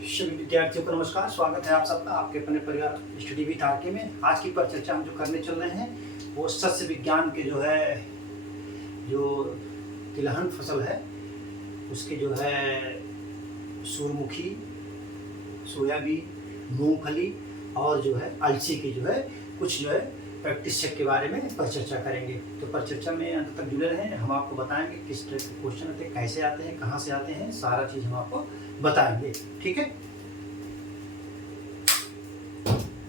सभी विद्यार्थियों को नमस्कार। स्वागत है आप सबका आपके अपने परिवार स्टडी विद आरके में। आज की परिचर्चा हम जो करने चल रहे हैं वो सस्य विज्ञान के जो तिलहन फसल है उसके सूरजमुखी, सोयाबीन, मूंगफली और अलसी की कुछ प्रैक्टिस चेक के बारे में परिचर्चा करेंगे। तो परिचर्चा में अंत तक जुड़े रहें। हम आपको बताएंगे किस तरह के क्वेश्चन आते हैं, कैसे आते हैं, कहाँ से आते हैं, सारा चीज़ हम आपको बताएंगे। ठीक है,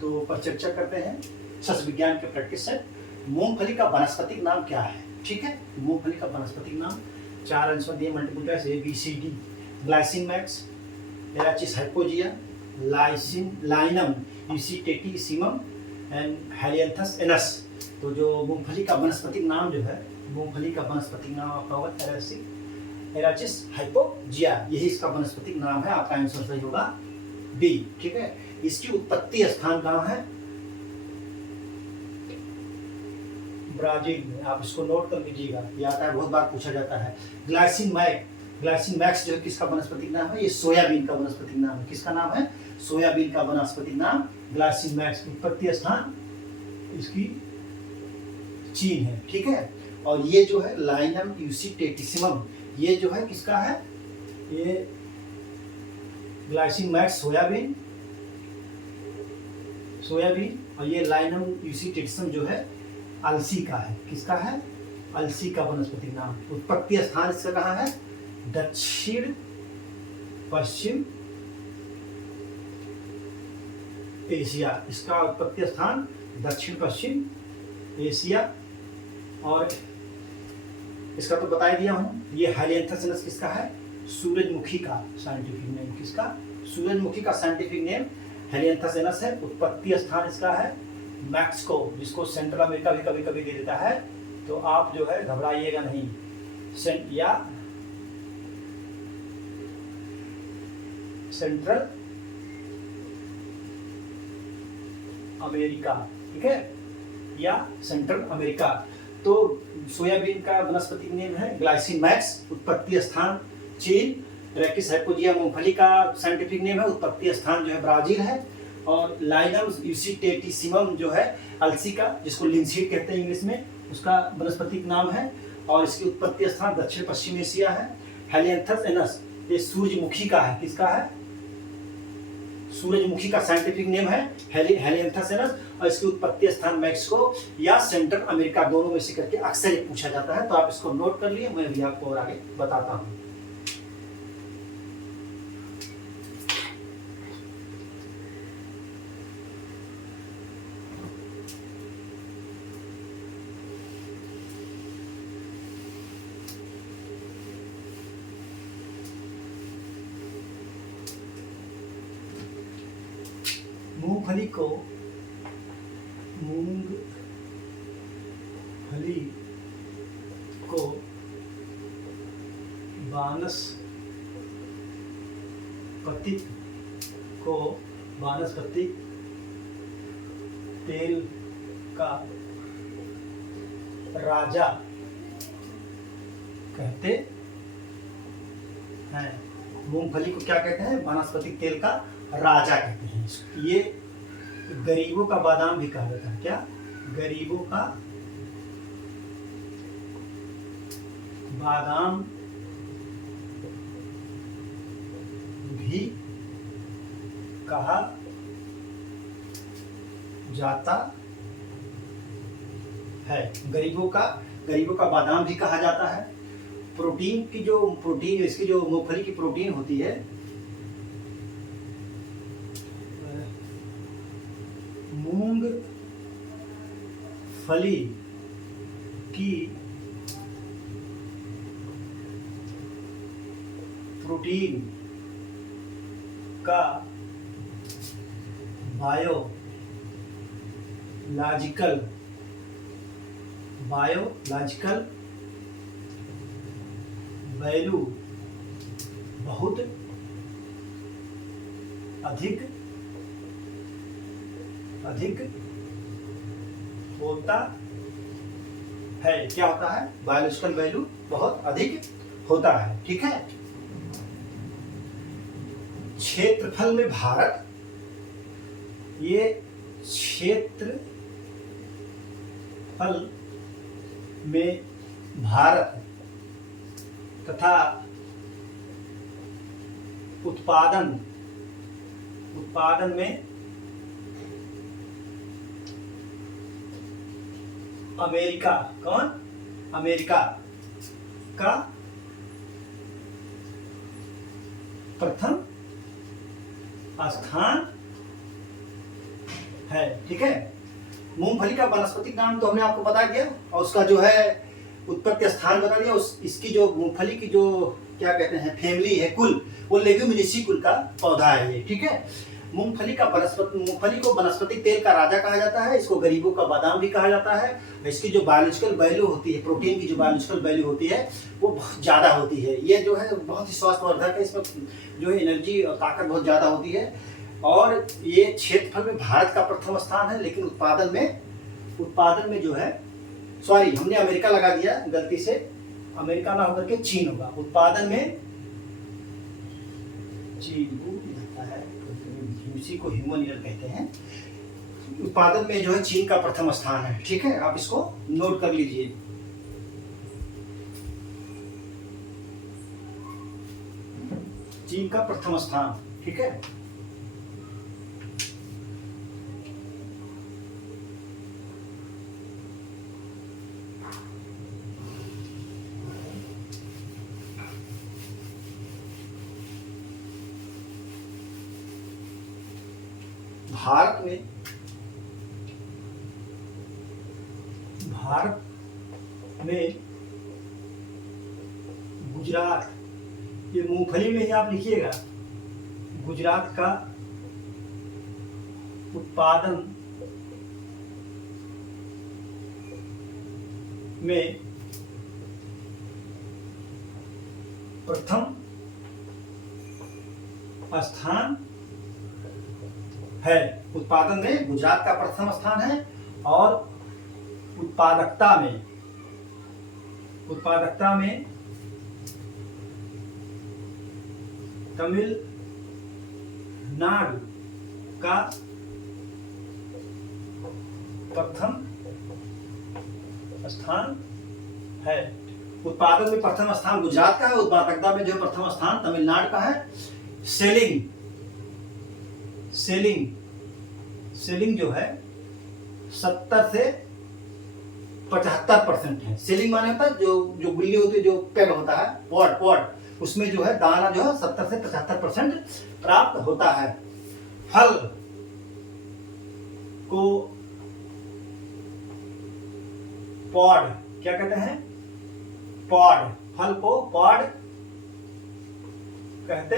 तो परिचर्चा करते हैं सस्य विज्ञान के प्रैक्टिस सेट। मूंगफली का वानस्पतिक नाम क्या है? ठीक है, मूंगफली का वानस्पतिक नाम 4 आंसर दिए, multiple choice ABCD। Glycine max, arachis hypogaea, linum usitatissimum and helianthus annuus. तो जो मूंगफली का वानस्पतिक नाम मूंगफली का वानस्पतिक नाम आपका होगा एराचिस हाइपोजिया, यही इसका वानस्पतिक नाम है। आपका आंसर सही होगा बी। ठीक है, इसकी उत्पत्ति स्थान कहाँ है? ब्राजील में। आप इसको नोट कर लीजिएगा, ये आता है, बहुत बार पूछा जाता है। ग्लाइसिन मैक्स जो है किसका वनस्पतिक नाम है? ये सोयाबीन का वनस्पतिक नाम है। किसका नाम है? सोयाबीन का वनस्पतिक नाम ग्लाइसिन मैक्स। उत्पत्ति स्थान इसकी चीन है। ठीक है, और ये जो है लाइनम यूसीटेटिसिमम, ये जो है किसका है? ये ग्लाइसिन मैक्स सोयाबीन, और ये लाइनम यूसीटेटिसिमम जो है अलसी का है। किसका है? अलसी का वनस्पतिक नाम। उत्पत्ति स्थान इसका कहाँ है? दक्षिण पश्चिम एशिया। इसका उत्पत्ति स्थान दक्षिण पश्चिम एशिया। और इसका तो बता दिया हूं। ये हेलियांथस एनस किसका है? सूरजमुखी का साइंटिफिक नेम। किसका? सूरजमुखी का साइंटिफिक नेम हेलियांथस एनस है। उत्पत्ति स्थान इसका है मैक्सिको, जिसको सेंट्रल अमेरिका भी कभी कभी दे देता है, तो आप घबराइएगा नहीं। सेंट्रल अमेरिका, ठीक है, या सेंट्रल अमेरिका। तो सोयाबीन का वनस्पतिक नेम है ग्लाइसिन मैक्स। उत्पत्ति स्थान चीन। एराचिस हाइपोजिया मूंगफली का साइंटिफिक नेम है। उत्पत्ति स्थान ब्राजील है। और लाइनम यूसीटेटिसिमम जो है अलसी का, जिसको लिंसीड कहते हैं इंग्लिश में, उसका वनस्पतिक नाम है। और इसकी उत्पत्ति स्थान दक्षिण पश्चिम एशिया है। हेलियांथस एनस ये सूरजमुखी का है। किसका है? सूरजमुखी का साइंटिफिक नेम है हेलियांथस एनस। और इसकी उत्पत्ति स्थान मैक्सिको या सेंट्रल अमेरिका, दोनों में से करके अक्सर ये पूछा जाता है। तो आप इसको नोट कर लिए, मैं भी आपको और आगे बताता हूँ। मूंगफली को वानस्पतिक तेल का राजा कहते हैं। मूंगफली को क्या कहते हैं? वानस्पतिक तेल का राजा कहते हैं। ये गरीबों का बादाम भी कहा जाता है। क्या? गरीबों का बादाम भी कहा जाता है। गरीबों का बादाम भी कहा जाता है। प्रोटीन इसकी जो मूंगफली की प्रोटीन होती है, मूंगफली की प्रोटीन का बायोलॉजिकल वैल्यू बहुत अधिक होता है। क्या होता है? बायोलॉजिकल वैल्यू बहुत अधिक होता है। ठीक है, क्षेत्रफल में भारत, ये क्षेत्रफल में भारत तथा उत्पादन में अमेरिका, कौन? अमेरिका का प्रथम स्थान है। ठीक है, मूंगफली का वानस्पतिक नाम तो हमने आपको बता दिया और उसका जो है उत्पत्ति स्थान बता दिया। इसकी जो मूंगफली की जो क्या कहते हैं फैमिली है, कुल, वो लेग्यूमिनेसी कुल का पौधा है ये। ठीक है, मूंगफली को वनस्पतिक तेल का राजा कहा जाता है। इसको गरीबों का बादाम भी कहा जाता है। इसकी जो बायोलॉजिकल वैल्यू होती है, प्रोटीन की जो बायोलॉजिकल वैल्यू होती है वो बहुत ज़्यादा होती है। ये जो है बहुत ही स्वास्थ्यवर्धक है, इसमें जो है एनर्जी और ताकत बहुत ज़्यादा होती है। और ये क्षेत्रफल में भारत का प्रथम स्थान है, लेकिन उत्पादन में जो है, सॉरी हमने अमेरिका लगा दिया गलती से, अमेरिका ना होकर के चीन होगा। उत्पादन में चीन रहता है, उसी को ह्यूमन ईयर कहते हैं। उत्पादन में जो है चीन का प्रथम स्थान है। ठीक है, आप इसको नोट कर लीजिए। चीन का प्रथम स्थान। ठीक है, भारत में गुजरात, ये मूंगफली में ही आप लिखिएगा, गुजरात का उत्पादन में प्रथम स्थान है। उत्पादन में गुजरात का प्रथम स्थान है और उत्पादकता में तमिलनाडु का प्रथम स्थान है। उत्पादन में प्रथम स्थान गुजरात का है, उत्पादकता में जो प्रथम स्थान तमिलनाडु का है। सेलिंग जो है 70 से 75% है। सेलिंग माने होता है जो गुल्ली होती है, जो पेग होता है, पॉड, उसमें जो है दाना जो है 70 से 75% प्राप्त होता है। फल को पॉड क्या कहते हैं? पॉड, फल को पॉड कहते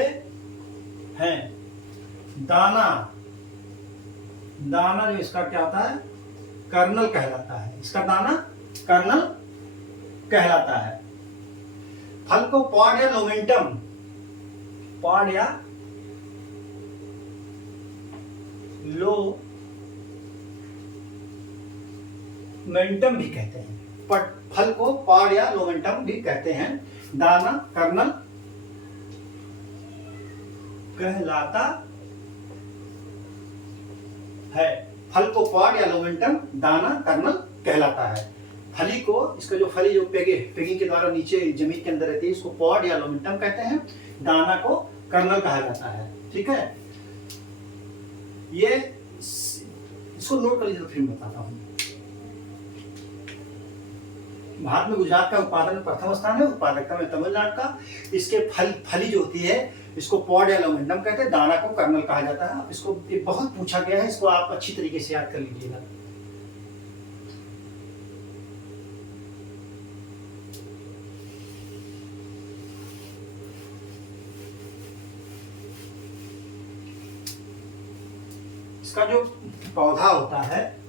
हैं। दाना जो इसका क्या होता है? कर्नल कहलाता है। इसका दाना कर्नल कहलाता है। फल को पॉड या लोमेंटम भी कहते हैं। फल को पॉड या लोमेंटम भी कहते हैं। दाना कर्नल कहलाता है। फल को पॉड या लोमेंटम, दाना कर्नल कहलाता है। फली को, इसका जो फली जो पेगिंग के द्वारा नीचे जमीन के अंदर रहती है, इसको पॉड या लोमेंटम कहते हैं। दाना को कर्नल कहा जाता है। ठीक है, ये इसको नोट कर लीजिए, फिर बताता हूँ। भारत में गुजरात का उत्पादन में प्रथम स्थान है, उत्पादकता में तमिलनाडु का। इसके फली जो होती है इसको पॉड या लोमेंटम कहते हैं, दाना को कर्नल कहा जाता है। इसको ये बहुत पूछा गया है, इसको आप अच्छी तरीके से याद कर लीजिएगा। इसका जो पौधा होता है,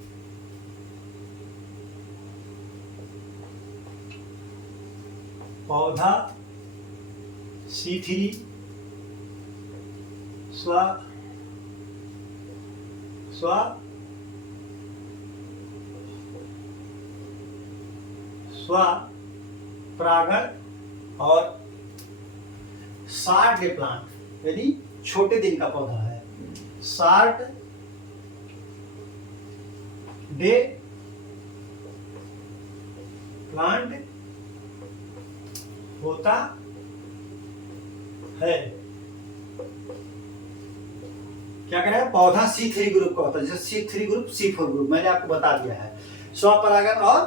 पौधा C3 स्वपरागण और सार्ड प्लांट, यानी छोटे दिन का पौधा है। शॉर्ट डे प्लांट होता है। क्या कह रहा है? पौधा C3 ग्रुप का होता है, जैसे C3 ग्रुप C4 ग्रुप मैंने आपको बता दिया है। स्वपरागण और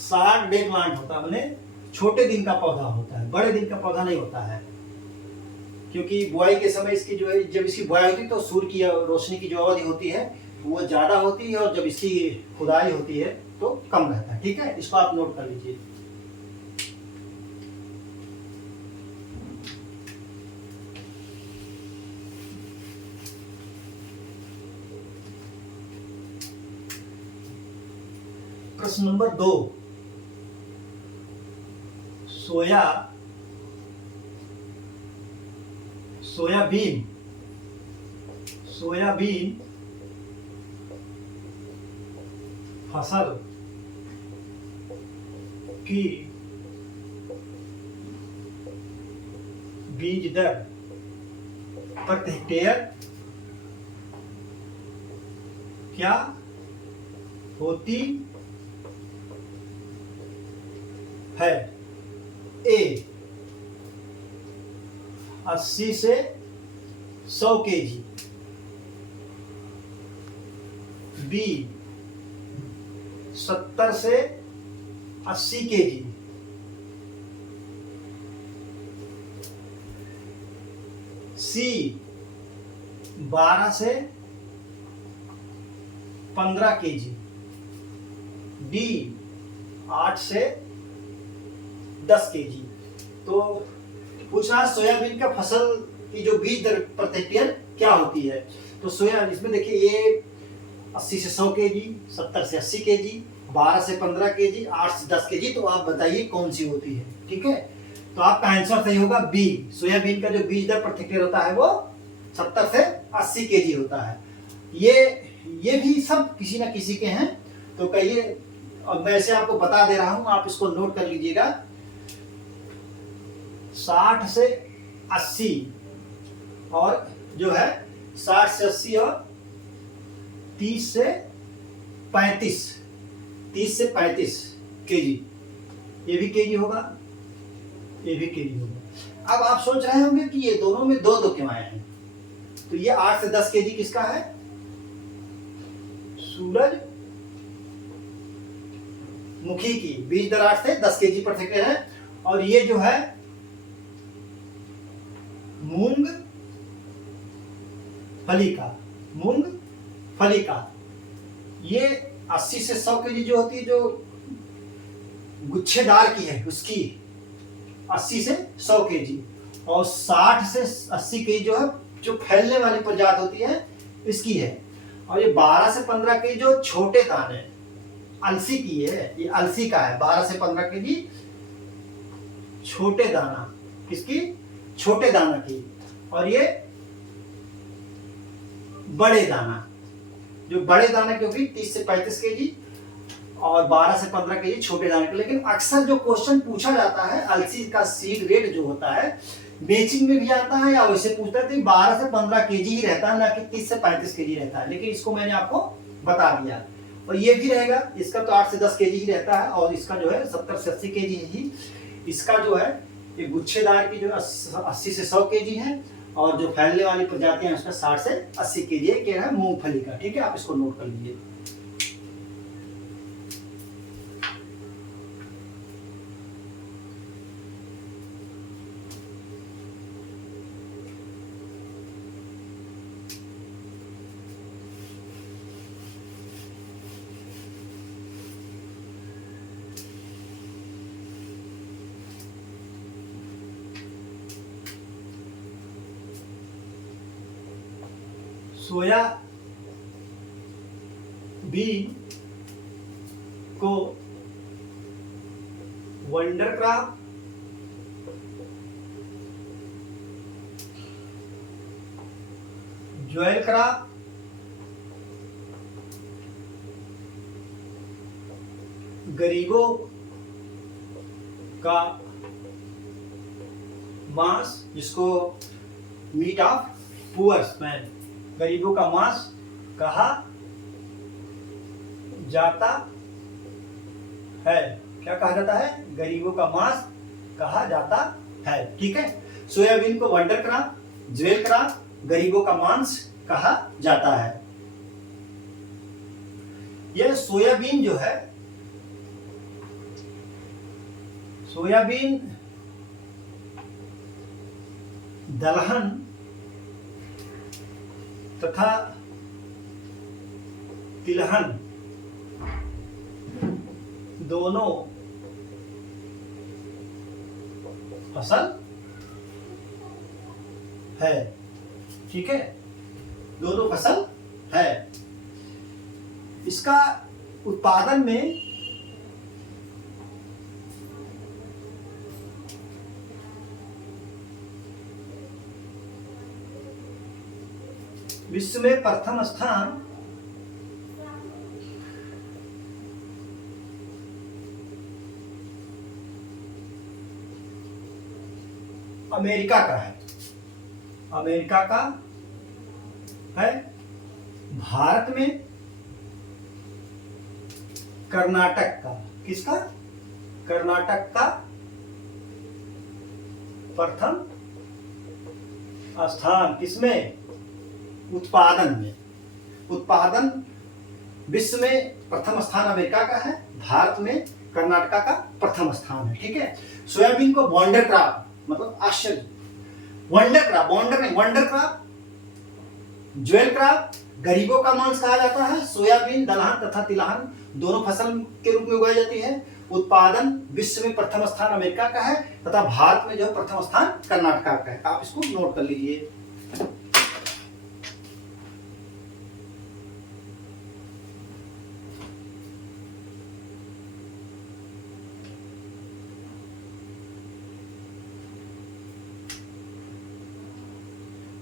शॉर्ट डे प्लांट होता है, मैंने छोटे दिन का पौधा होता है, बड़े दिन का पौधा नहीं होता है। क्योंकि बुआई के समय इसकी जो है, जब इसकी बुआई होती है तो सूर्य की रोशनी की जो अवधि होती है वो ज्यादा होती है, और जब इसकी खुदाई होती है तो कम रहता है। ठीक है, इसको आप नोट कर लीजिए। प्रश्न नंबर 2, सोयाबीन फसल की बीज दर प्रति हेक्टेयर क्या होती है? ए 80 से 100 kg, बी 70 से 80 kg, सी 12 से 15 kg, डी 8 से 10 kg। तो पूछ रहा सोयाबीन का फसल की जो बीज दर प्रति हेक्टेयर क्या होती है। तो सोयाबीन इसमें देखिए, ये 80 से 100 kg, 70 से 80 kg, 12 से 15 kg, 8 से 10 kg। तो आप बताइए कौन सी होती है। ठीक है, तो आपका आंसर सही होगा बी। सोयाबीन का जो बीज दर प्रति हेक्टेयर होता है वो 70 से 80 kg होता है। ये भी सब किसी न किसी के हैं। तो कहिए, अब मैं ऐसे आपको बता दे रहा हूं, आप इसको नोट कर लीजिएगा। 60 से 80 और जो है 60 से 80 और 30 से 35 kg, ये भी kg होगा, ये भी kg होगा। अब आप सोच रहे होंगे कि ये दोनों में दो दो क्यों आए हैं। तो ये 8 से 10 kg किसका है? सूरजमुखी की बीज दर 8 से 10 kg प्रति हेक्टेयर है। और ये जो है मूंगफली का ये 80 से 100 kg जो होती है, जो गुच्छेदार की है उसकी 80 से 100 kg, और 60 से 80 kg जो है जो फैलने वाली प्रजाति होती है इसकी है। और ये 12 से 15 kg जो छोटे दाने अलसी की है, ये अलसी का है। 12 से 15 kg छोटे दाना, किसकी? छोटे दाना की। और ये बड़े दाना, जो बड़े दाना क्योंकि 30 से 35 kg और 12 से 15 kg छोटे दाने के। लेकिन अक्सर जो क्वेश्चन पूछा जाता है, अलसी का सीड रेट जो होता है बेचिंग में भी आता है, या वैसे पूछता है तो 12 से 15 kg ही रहता है, ना कि 30 से 35 kg रहता है। लेकिन इसको मैंने आपको बता दिया। और ये भी रहेगा, इसका तो 8 से 10 kg ही रहता है, और इसका जो है 70 से 80 kg ही। इसका जो है ये गुच्छेदार की जो 80 से 100 kg है, और जो फैलने वाली प्रजातियां उसका 60 से 80 kg है। क्या है? मूंगफली का। ठीक है, आप इसको नोट कर लीजिए। सोयाबीन को वंडर क्रॉप, ज्वेल क्रॉप, गरीबों का मांस, जिसको मीट ऑफ पुअर्स मैन, गरीबों का मांस कहा जाता है। क्या कहा जाता है? गरीबों का मांस कहा जाता है। ठीक है, सोयाबीन को वंडर क्रॉप, ज्वेल क्रॉप, गरीबों का मांस कहा जाता है। यह सोयाबीन जो है, सोयाबीन दलहन तथा तिलहन दोनों फसल है। ठीक है, दोनों फसल है। इसका उत्पादन में विश्व में प्रथम स्थान अमेरिका का है। अमेरिका का है। भारत में कर्नाटक का, किसका? कर्नाटक का प्रथम स्थान किसमें? उत्पादन में। उत्पादन विश्व में प्रथम स्थान अमेरिका का है, भारत में कर्नाटका का प्रथम स्थान है। ठीक है, सोयाबीन को वंडर क्रॉप, मतलब आश्चर्य, वंडर क्रॉप, वंडर नहीं, वंडर क्रॉप, ज्वेल क्रॉप, गरीबों का मांस कहा जाता है। सोयाबीन दलहन तथा तिलहन दोनों फसल के रूप में उगाई जाती है। उत्पादन विश्व में प्रथम स्थान अमेरिका का है तथा भारत में जो है प्रथम स्थान कर्नाटका का है। आप इसको नोट कर लीजिए।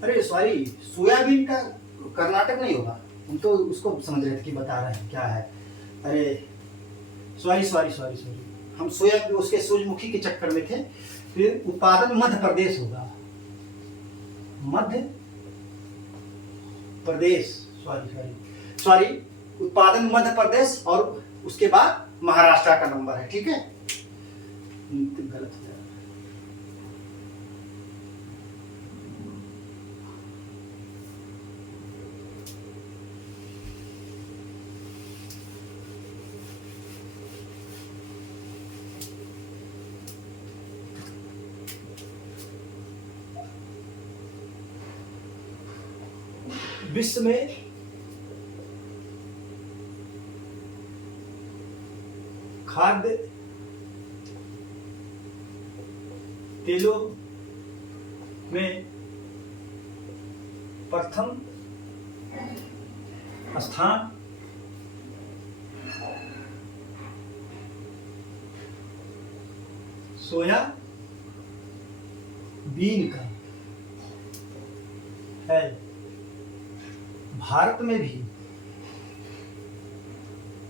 अरे सॉरी, सोयाबीन का कर्नाटक नहीं होगा, हम तो उसको समझ रहे थे कि बता रहे हैं क्या है। अरे सॉरी सॉरी सॉरी सॉरी, हम सोयाबीन उसके सूरजमुखी के चक्कर में थे। फिर उत्पादन मध्य प्रदेश होगा, Madhya Pradesh, sorry sorry sorry, उत्पादन मध्य प्रदेश और उसके बाद महाराष्ट्र का नंबर है। ठीक है, गलत हो जाएगा। विश्व में खाद्य तेलों में प्रथम स्थान सोयाबीन का है। भारत में भी,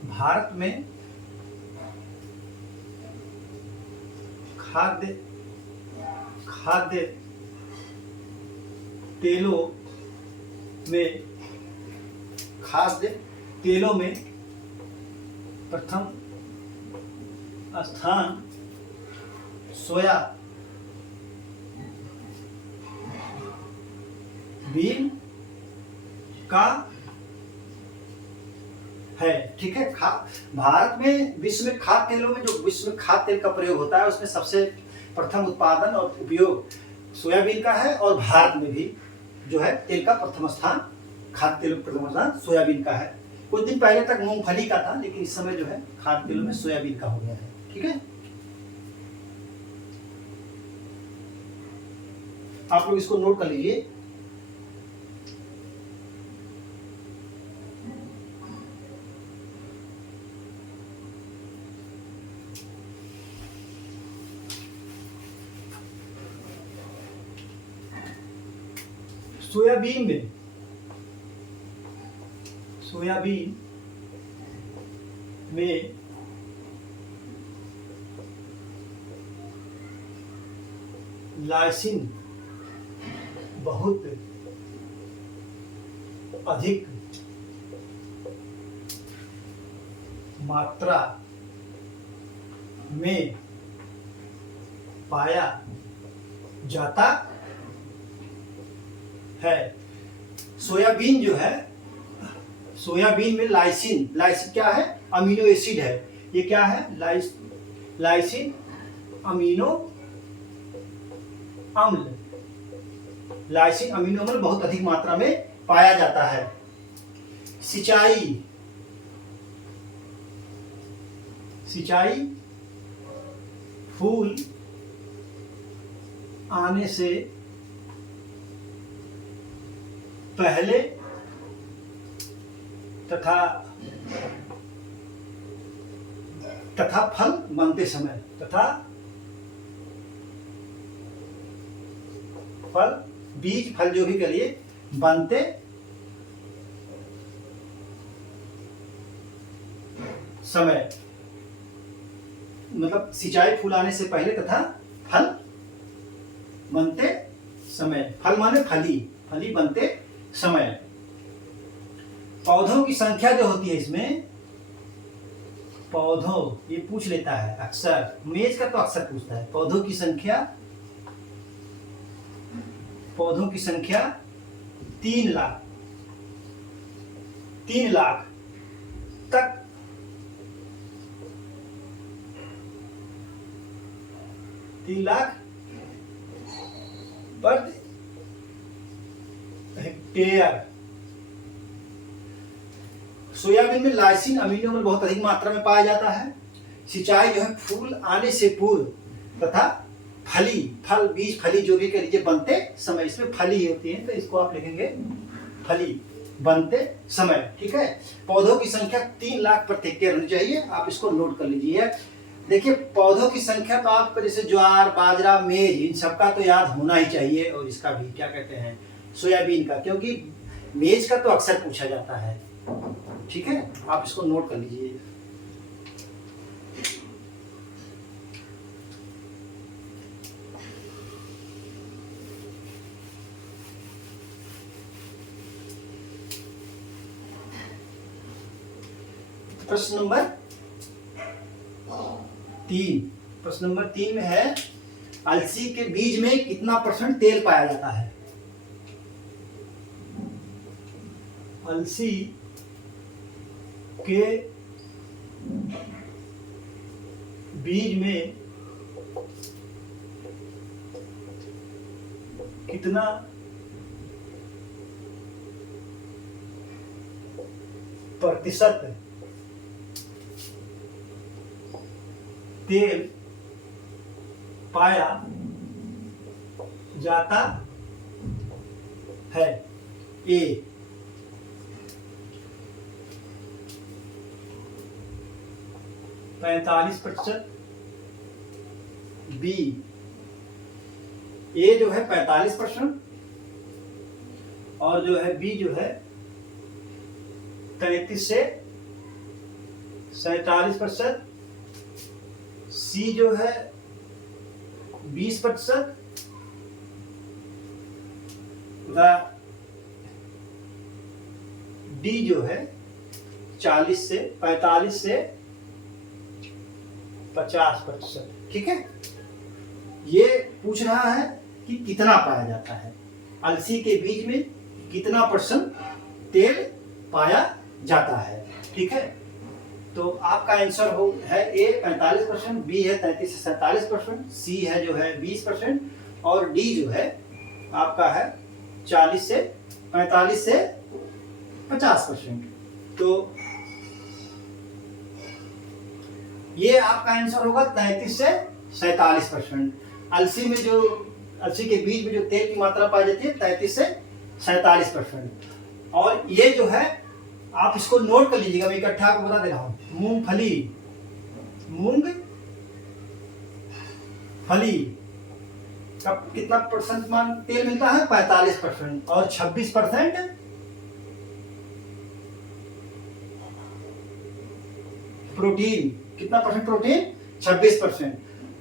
भारत में खाद्य तेलों में, खाद्य तेलों में प्रथम स्थान सोयाबीन का है। ठीक है, भारत में विश्व में खाद्य तेलों में, जो विश्व में खाद्य तेल का प्रयोग होता है उसमें सबसे प्रथम उत्पादन और उपयोग सोयाबीन का है। और भारत में भी जो है तेल का प्रथम स्थान, खाद्य तेलों का प्रथम स्थान सोयाबीन का है। कुछ दिन पहले तक मूंगफली का था, लेकिन इस समय जो है खाद्य तेलों में सोयाबीन का हो गया है। ठीक है, आप लोग इसको नोट कर लीजिए। सोयाबीन में लाइसिन बहुत अधिक मात्रा में पाया जाता है। सोयाबीन जो है, सोयाबीन में लाइसिन, लाइसिन क्या है? अमीनो एसिड है। ये क्या है? लाइसिन अमीनो अम्ल। लाइसिन अमीनो अम्ल बहुत अधिक मात्रा में पाया जाता है। सिंचाई, सिंचाई फूल आने से पहले तथा फल बनते समय, तथा फल, बीज फल जो भी करिए, बनते समय, मतलब सिंचाई फूल आने से पहले तथा फल बनते समय। फल माने फली, फली बनते समय। पौधों की संख्या जो होती है इसमें, पौधों, ये पूछ लेता है अक्सर, मेज का तो अक्सर पूछता है। पौधों की संख्या, पौधों की संख्या 3 लाख, 3 लाख तक पर हेक्टेयर। सोयाबीन में लाइसिन अमीनो अम्ल बहुत अधिक मात्रा में पाया जाता है। सिंचाई जो है फूल आने से पूर्व तथा फली, फल, बीज, फली जो भी कह लीजिए, बनते समय, इसमें फली होती है तो इसको आप लिखेंगे फली, बनते समय। ठीक है। पौधों की संख्या 3 लाख प्रति हेक्टेयर होनी चाहिए, आप इसको नोट कर लीजिए। देखिए पौधों की संख्या तो आपको जैसे ज्वार, बाजरा, मेज, इन सबका तो याद होना ही चाहिए, और इसका भी क्या कहते हैं, सोयाबीन का, क्योंकि मेज का तो अक्सर पूछा जाता है। ठीक है, आप इसको नोट कर लीजिए। प्रश्न नंबर 3, प्रश्न नंबर 3 में है, अलसी के बीज में कितना % तेल पाया जाता है? अलसी के बीज में कितना प्रतिशत तेल पाया जाता है? ए 45%, बी, ए जो है 45% और जो है बी जो है 33 से 47%, सी जो है 20%, डी जो है 45 से 50%। ठीक है, ये पूछ रहा है कि कितना पाया जाता है, अलसी के बीज में कितना % तेल पाया जाता है। ठीक है, तो आपका आंसर है ए 45%, बी है 33 से 47%, सी है जो है 20% और डी जो है आपका है 45 से 50%। तो ये आपका आंसर होगा 33 से 47%। अलसी में जो, अलसी के बीज में जो तेल की मात्रा पाई जाती है 33 से 47%। और ये जो है आप इसको नोट कर लीजिएगा, मैं इकट्ठा आपको बता दे रहा हूं। मूंगफली, मूंगफली का कितना % मान तेल मिलता है? 45%। और 26% प्रोटीन, कितना % प्रोटीन? 26%।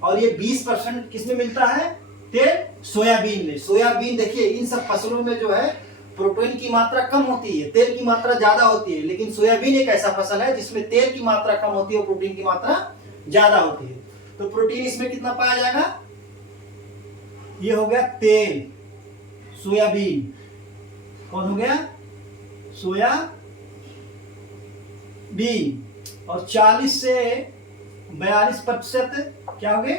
और ये 20% किसमें मिलता है तेल? सोयाबीन में। सोयाबीन देखिए इन सब फसलों में जो है प्रोटीन की मात्रा कम होती है, तेल की मात्रा ज्यादा होती है। लेकिन सोयाबीन एक ऐसा फसल है जिसमें तेल की मात्रा कम होती है और प्रोटीन की मात्रा ज्यादा होती है। तो प्रोटीन इसमें कितना पाया जाएगा? ये हो गया तेल, सोयाबीन। कौन हो गया? सोयाबीन। और 40 से 42% क्या हो गए?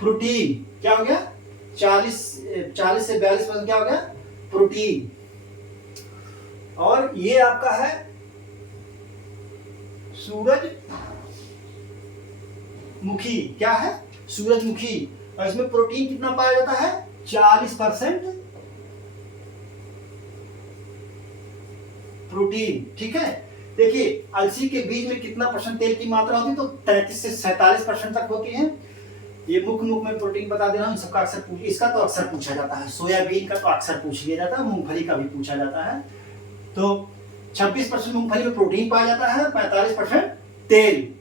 प्रोटीन। क्या हो गया? 40 से 42% क्या हो गया? प्रोटीन। और ये आपका है सूरजमुखी। क्या है? सूरजमुखी। और इसमें प्रोटीन कितना पाया जाता है? 40% प्रोटीन। ठीक है। देखिए अलसी के बीज में कितना परसेंट तेल की मात्रा होती है? तो 33 से 47% तक होती है। ये मुख्य में प्रोटीन बता दे रहा हूँ। सबका अक्सर इसका तो अक्सर पूछा जाता है, सोयाबीन का तो अक्सर पूछ लिया जाता है, मूंगफली का भी पूछा जाता है। तो 26% मूंगफली में प्रोटीन पाया जाता है, 45% तेल,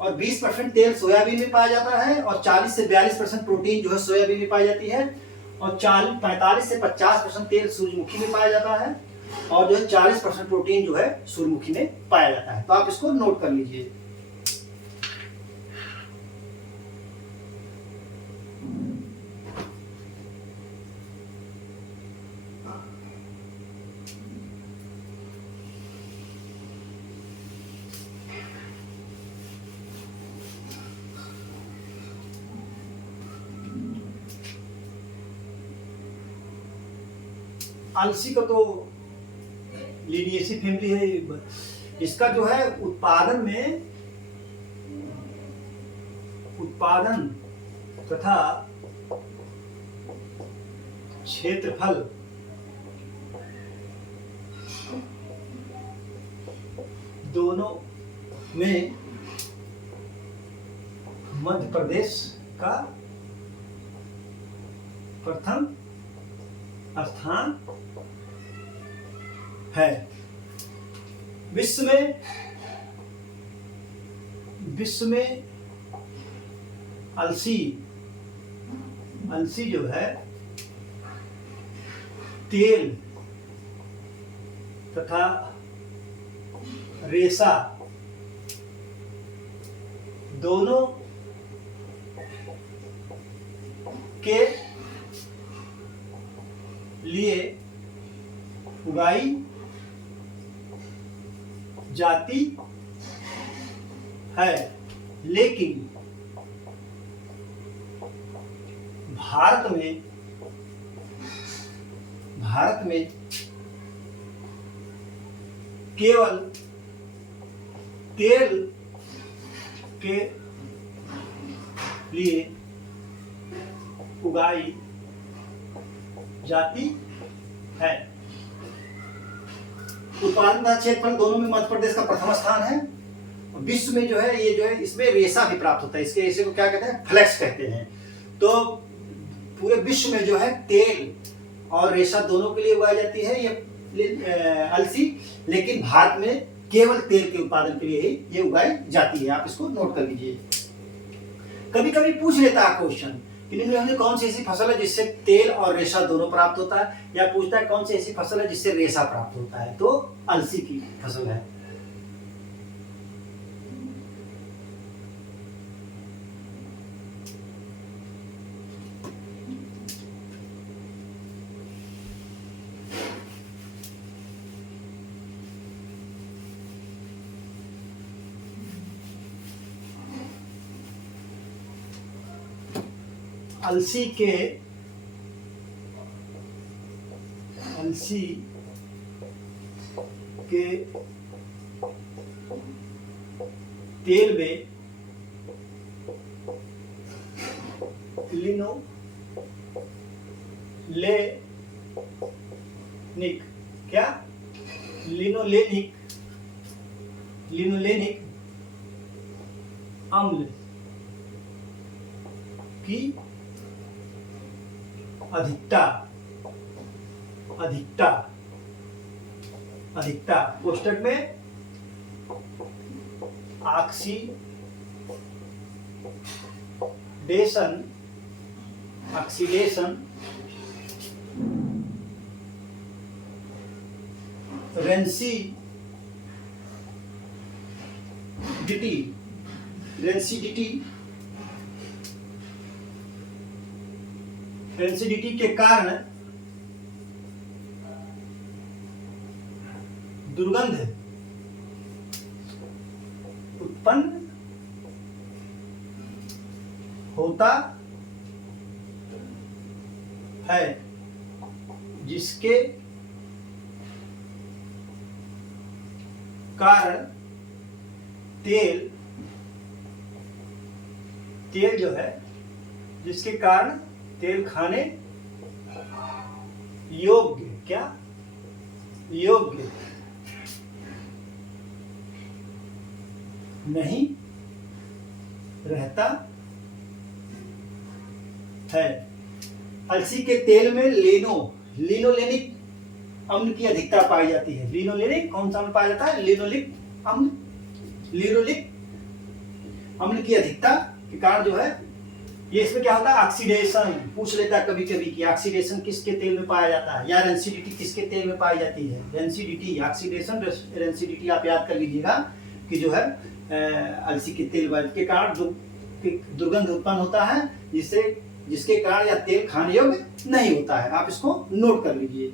और 20% तेल सोयाबीन में पाया जाता है, और 40 से 42% प्रोटीन जो है सोयाबीन में पाई जाती है, और 45 से 50% तेल सूरजमुखी में पाया जाता है, और जो है 40% प्रोटीन जो है सूरजमुखी में पाया जाता है। तो आप इसको नोट कर लीजिए। अलसी का तो लिनिएसी फैमिली है। इसका जो है उत्पादन तथा क्षेत्रफल दोनों में मध्य प्रदेश का प्रथम स्थान है। विश्व में अलसी जो है तेल तथा रेशा दोनों के लिए उगाई जाती है। लेकिन भारत में केवल तेल के लिए उगाई जाती है। उत्पादन तथा क्षेत्रफल दोनों में मध्य प्रदेश का प्रथम स्थान है। विश्व में जो है ये जो है इसमें रेशा भी प्राप्त होता है। इसके रेशे को क्या कहते हैं? फ्लेक्स कहते हैं। तो पूरे विश्व में जो है तेल और रेशा दोनों के लिए उगाई जाती है ये अलसी। लेकिन भारत में केवल तेल के उत्पादन के लिए ही ये उगाई जाती है। आप इसको नोट कर लीजिए। कभी कभी पूछ लेता है क्वेश्चन कि निम्नलिखित में कौन सी ऐसी फसल है जिससे तेल और रेशा दोनों प्राप्त होता है, या पूछता है कौन सी ऐसी फसल है जिससे रेशा प्राप्त होता है। तो अलसी की फसल है। अलसी के तेल में लिनोलेनिक अम्ल की अधिकता कोष्टक में ऑक्सीडेशन ऑक्सीडेशन रेंसिडिटी के कारण दुर्गंध उत्पन्न होता है, जिसके कारण तेल जो है, जिसके कारण तेल खाने योग्य नहीं रहता है। अलसी के तेल में लिनोलेनिक अम्ल की अधिकता पाई जाती है। लिनोलेनिक कौन सा अम्ल पाया जाता है? लिनोलिक अम्ल की अधिकता के कारण जो है, ये इसमें क्या होता है, ऑक्सीडेशन पूछ लेता है कभी कभी कि ऑक्सीडेशन किसके तेल में पाया जाता है, या रेंसिडिटी किसके तेल में पाई जाती है। रेंसिडिटी, ऑक्सीडेशन, रेंसिडिटी आप याद कर लीजिएगा कि जो है अलसी के तेल के कारण जो दुर्गंध उत्पन्न होता है, जिसके कारण यह तेल खाने योग्य नहीं होता है। आप इसको नोट कर लीजिए।